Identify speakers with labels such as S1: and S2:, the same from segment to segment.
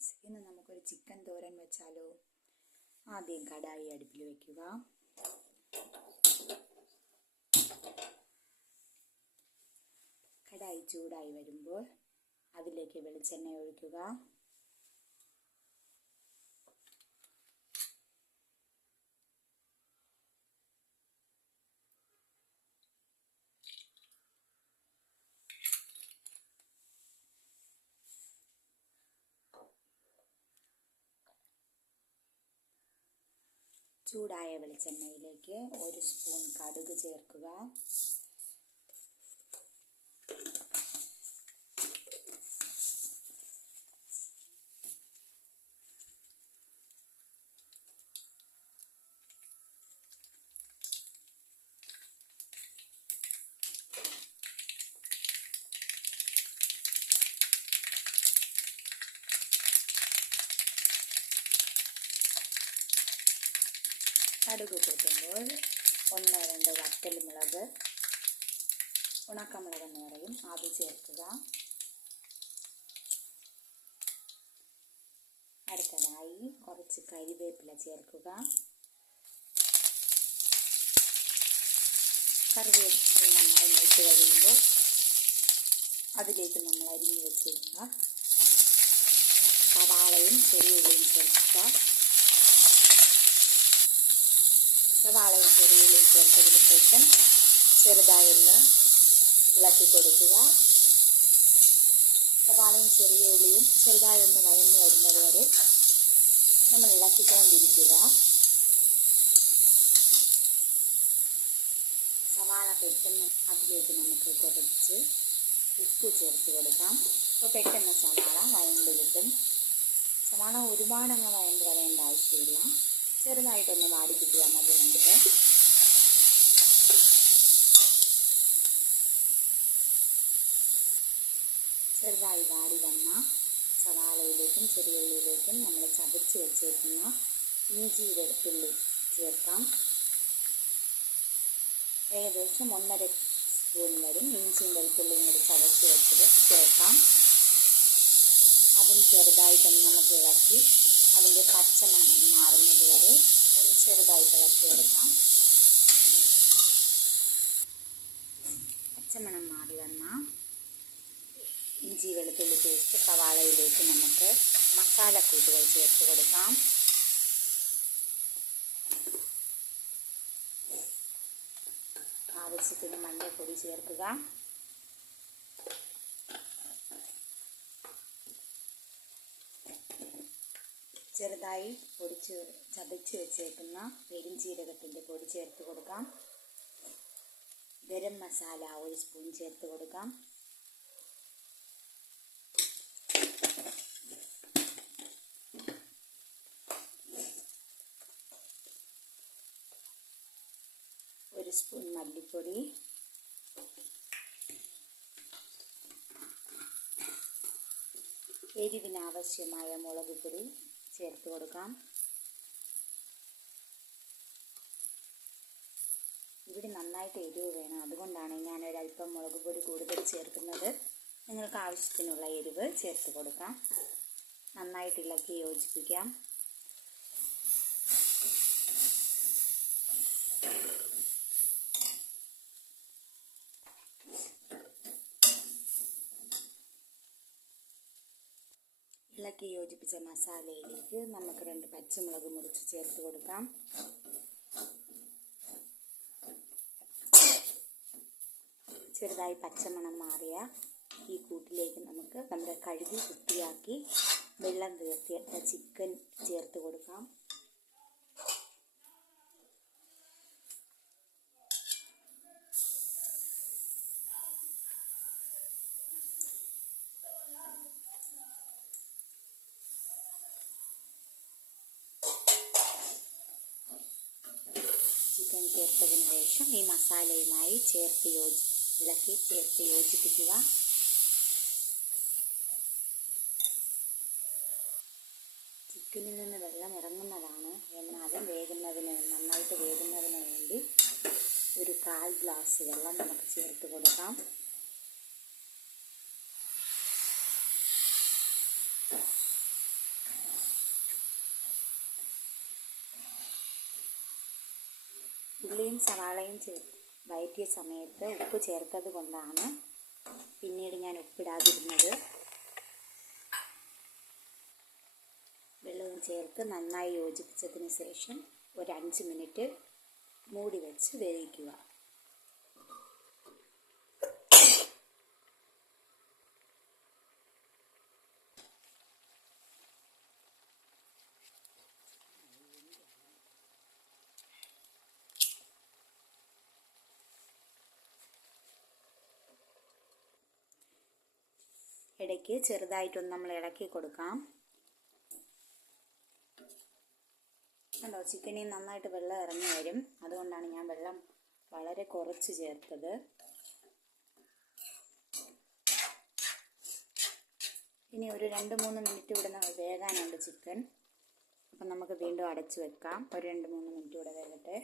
S1: Friends ഇന്ന് നമുക്കൊരു chicken തോരൻ വെച്ചാലോ? ആദ്യം കടായി അടുപ്പിൽ വെക്കുക. കടായി ചൂടായി വരുമ്പോൾ അതിലേക്ക് വെളിച്ചെണ്ണ ഒഴിക്കുക. ചൂടായ വെളിച്ചെണ്ണയിലേക്ക് ഒരു സ്പൂൺ കടുക് ചേർക്കുക. കടുക് കൂട്ടുമ്പോൾ ഒന്നോ രണ്ടോ വറ്റൽമുളക് ഉണക്കമുളക് എന്ന് പറയും. അത് ചേർക്കുക. അടുത്തതായി കുറച്ച് കരിവേപ്പില ചേർക്കുക. കറിവേപ്പില നന്നായി മൂത്ത് കഴിയുമ്പോൾ അതിലേക്ക് നമ്മൾ അരിഞ്ഞു വെച്ചിരുന്ന സവാളയും ചെറിയ ഉള്ളിയും ചേർക്കുക. സവാളയും ചെറിയുള്ളിയും ചേർത്തതിന് ശേഷം ചെറുതായൊന്ന് ഇളക്കി കൊടുക്കുക. സവാളയും ചെറിയ ഉള്ളിയും ചെറുതായി ഒന്ന് വഴന്നു വരുന്നത് വരെ നമ്മൾ ഇളക്കിക്കൊണ്ടിരിക്കുക. സവാള പെട്ടെന്ന് അതിലേക്ക് നമുക്ക് കുറച്ച് ഉപ്പ് ചേർത്ത് കൊടുക്കാം. അപ്പോൾ പെട്ടെന്ന് സവാള വഴണ്ട് കിട്ടും. സവാള ഒരുപാടങ്ങ് വഴണ്ട് വരേണ്ട ആവശ്യമില്ല. ചെറുതായിട്ടൊന്ന് വാടി കിട്ടിയാൽ മതി നമുക്ക്. ചെറുതായി വാടി വന്ന സവാളയിലേക്കും ചെറിയ ഉള്ളിയിലേക്കും നമ്മൾ ചതച്ച് വെച്ചേക്കുന്ന ഇഞ്ചി വെളുത്തുള്ളി ചേർക്കാം. ഏകദേശം ഒന്നര സ്പൂൺ വരും ഇഞ്ചിയും വെളുത്തുള്ളിയും കൂടി ചതച്ച് വെച്ചത് ചേർക്കാം. അതും ചെറുതായിട്ടൊന്ന് നമുക്ക് ഇളക്കി അതിന്റെ പച്ചമണം മാറുന്നത് വരെ ഒന്ന് ചെറുതായിട്ട് ഇളക്കിയെടുക്കാം പച്ചമണം മാറി വന്ന ഇഞ്ചി വെളുത്തുള്ളി പേസ്റ്റ് സവാളയിലേക്ക് നമുക്ക് മസാലക്കൂട്ടുകൾ ചേർത്ത് കൊടുക്കാം. ആവശ്യത്തിന് മഞ്ഞൾപ്പൊടി ചേർക്കുക. ചെറുതായി പൊടിച്ച് ചതച്ച് വെച്ചേക്കുന്ന പെരിഞ്ചീരകത്തിന്റെ പൊടി ചേർത്ത് കൊടുക്കാം. ഗരം മസാല ഒരു സ്പൂൺ ചേർത്ത് കൊടുക്കാം. ഒരു സ്പൂൺ മല്ലിപ്പൊടി. എരിവിനാവശ്യമായ മുളക് പൊടി. ചേർത്ത് കൊടുക്കാം. ഇവിടെ നന്നായിട്ട് എരിവ് വേണം. അതുകൊണ്ടാണ് ഞാൻ ഒരല്പം മുളക് പൊടി കൂടുതൽ ചേർക്കുന്നത്. നിങ്ങൾക്ക് ആവശ്യത്തിനുള്ള എരിവ് ചേർത്ത് കൊടുക്കാം. നന്നായിട്ട് ഇളക്കി യോജിപ്പിക്കാം. ഇളക്കി യോജിപ്പിച്ച മസാലയിലേക്ക് നമുക്ക് രണ്ട് പച്ചമുളക് മുറിച്ച് ചേർത്ത് കൊടുക്കാം. ചെറുതായി പച്ചമണം മാറിയ ഈ കൂട്ടിലേക്ക് നമുക്ക് നമ്മുടെ കഴുകി വൃത്തിയാക്കി വെള്ളം തീർത്തിയെടുത്ത ചിക്കൻ ചേർത്ത് കൊടുക്കാം. ചേർത്തതിന് ശേഷം ഈ മസാലയുമായി ചേർത്ത് യോജി ഇളക്കി ചേർത്ത് യോജിപ്പിക്കുക. ചിക്കനിൽ നിന്ന് വെള്ളം ഇറങ്ങുന്നതാണ്. എന്നാലും വേകുന്നതിന് നന്നായിട്ട് വേകുന്നതിന് വേണ്ടി ഒരു കാൽ ഗ്ലാസ് വെള്ളം നമുക്ക് ചേർത്ത് കൊടുക്കാം. ഉള്ളിയും സവാളയും വയറ്റിയ സമയത്ത് ഉപ്പ് ചേർത്തത് കൊണ്ടാണ് പിന്നീട് ഞാൻ ഉപ്പിടാതിരുന്നത്. വെള്ളവും ചേർത്ത് നന്നായി യോജിപ്പിച്ചതിന് ശേഷം ഒരു മിനിറ്റ് മൂടി വെച്ച് വേവിക്കുക. ഇടയ്ക്ക് ചെറുതായിട്ടൊന്ന് നമ്മൾ ഇളക്കി കൊടുക്കാം. കണ്ടോ ചിക്കനിൽ നന്നായിട്ട് വെള്ളം ഇറങ്ങി വരും. അതുകൊണ്ടാണ് ഞാൻ വെള്ളം വളരെ കുറച്ച് ചേർത്തത്. ഇനി ഒരു രണ്ട് മൂന്ന് മിനിറ്റ് ഇവിടെ വേകാനുണ്ട് ചിക്കൻ അപ്പം നമുക്ക് വീണ്ടും അടച്ചു വെക്കാം. ഒരു രണ്ട് മൂന്ന് മിനിറ്റ് ഇവിടെ വേകട്ടെ.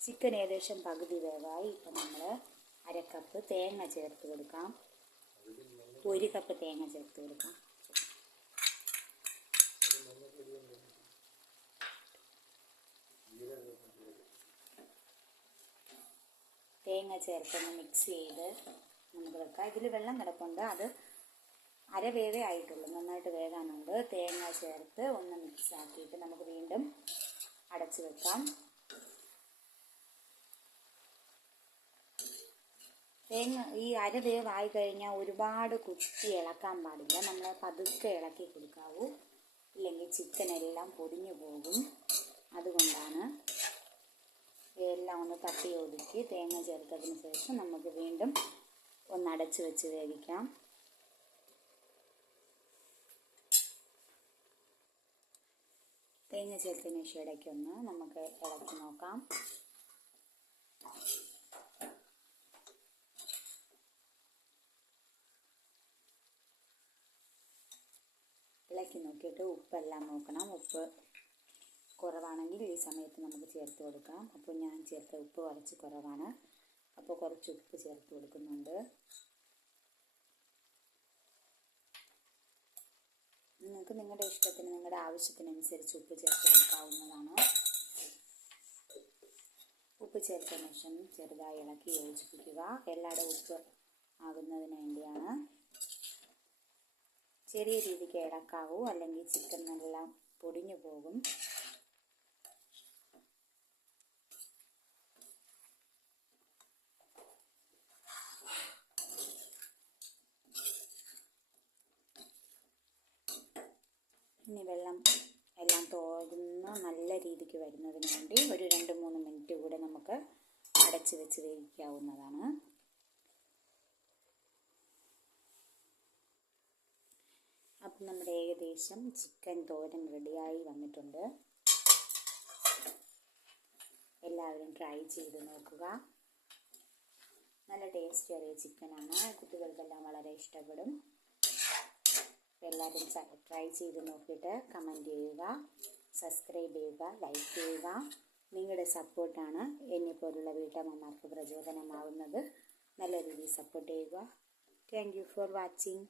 S1: ചിക്കൻ ഏകദേശം പകുതി വേവായി. ഇപ്പം നമ്മൾ അര കപ്പ് തേങ്ങ ചേർത്ത് കൊടുക്കാം. ഒരു കപ്പ് തേങ്ങ ചേർത്ത് കൊടുക്കാം. തേങ്ങ ചേർത്തൊന്ന് മിക്സ് ചെയ്ത് നമുക്ക് വെക്കാം. ഇതിൽ വെള്ളം കിടപ്പുണ്ട്. അത് അര ആയിട്ടുള്ളൂ. നന്നായിട്ട് വേകാനുണ്ട്. തേങ്ങ ചേർത്ത് ഒന്ന് മിക്സ് ആക്കിയിട്ട് നമുക്ക് വീണ്ടും അടച്ചു വെക്കാം. തേങ്ങ ഈ അര വേവായി കഴിഞ്ഞാൽ ഒരുപാട് കുത്തി ഇളക്കാൻ പാടില്ല. നമ്മൾ പതുക്കെ ഇളക്കി കൊടുക്കാവൂ. ഇല്ലെങ്കിൽ ചിക്കൻ എല്ലാം പൊടിഞ്ഞു പോകും. അതുകൊണ്ടാണ് എല്ലാം ഒന്ന് തട്ടി ഒതുക്കി തേങ്ങ ചേർത്തതിന് ശേഷം നമുക്ക് വീണ്ടും ഒന്ന് അടച്ചു വെച്ച് വേവിക്കാം. തേങ്ങ ചേർത്തതിന് ശേഷം ഇടയ്ക്കൊന്ന് നമുക്ക് ഇളക്കി നോക്കാം. ഇളക്കി നോക്കിയിട്ട് ഉപ്പെല്ലാം നോക്കണം. ഉപ്പ് കുറവാണെങ്കിൽ ഈ സമയത്ത് നമുക്ക് ചേർത്ത് കൊടുക്കാം. അപ്പോൾ ഞാൻ ചേർത്ത ഉപ്പ് കുറച്ച് കുറവാണ്. അപ്പോൾ കുറച്ച് ഉപ്പ് ചേർത്ത് കൊടുക്കുന്നുണ്ട്. നിങ്ങൾക്ക് നിങ്ങളുടെ ഇഷ്ടത്തിന് നിങ്ങളുടെ ആവശ്യത്തിനനുസരിച്ച് ഉപ്പ് ചേർത്ത് കൊടുക്കാവുന്നതാണ്. ഉപ്പ് ചേർത്ത ശേഷം ചെറുതായി ഇളക്കി യോജിപ്പിക്കുക. എല്ലാവരുടെ ഉപ്പ് ആകുന്നതിന് വേണ്ടിയാണ് ചെറിയ രീതിക്ക് ഇളക്കാവൂ. അല്ലെങ്കിൽ ചിക്കൻ നല്ല പൊടിഞ്ഞു പോകും. ഇനി വെള്ളം എല്ലാം തോരുന്ന നല്ല രീതിക്ക് വരുന്നതിന് വേണ്ടി ഒരു രണ്ട് മൂന്ന് മിനിറ്റ് കൂടെ നമുക്ക് അടച്ച് വെച്ച് വേവിക്കാവുന്നതാണ്. നമ്മുടെ ഏകദേശം ചിക്കൻ തോരൻ റെഡിയായി വന്നിട്ടുണ്ട്. എല്ലാവരും ട്രൈ ചെയ്ത് നോക്കുക. നല്ല ടേസ്റ്റ് ഏറിയ ചിക്കനാണ്. കുട്ടികൾക്കെല്ലാം വളരെ ഇഷ്ടപ്പെടും. എല്ലാവരും ട്രൈ ചെയ്ത് നോക്കിയിട്ട് കമന്റ് ചെയ്യുക. സബ്സ്ക്രൈബ് ചെയ്യുക ലൈക്ക് ചെയ്യുക. നിങ്ങളുടെ സപ്പോർട്ടാണ് എന്നെപ്പോലുള്ള വീട്ടമ്മമാർക്ക് പ്രചോദനമാവുന്നത്. നല്ല രീതിയിൽ സപ്പോർട്ട് ചെയ്യുക. Thank you for watching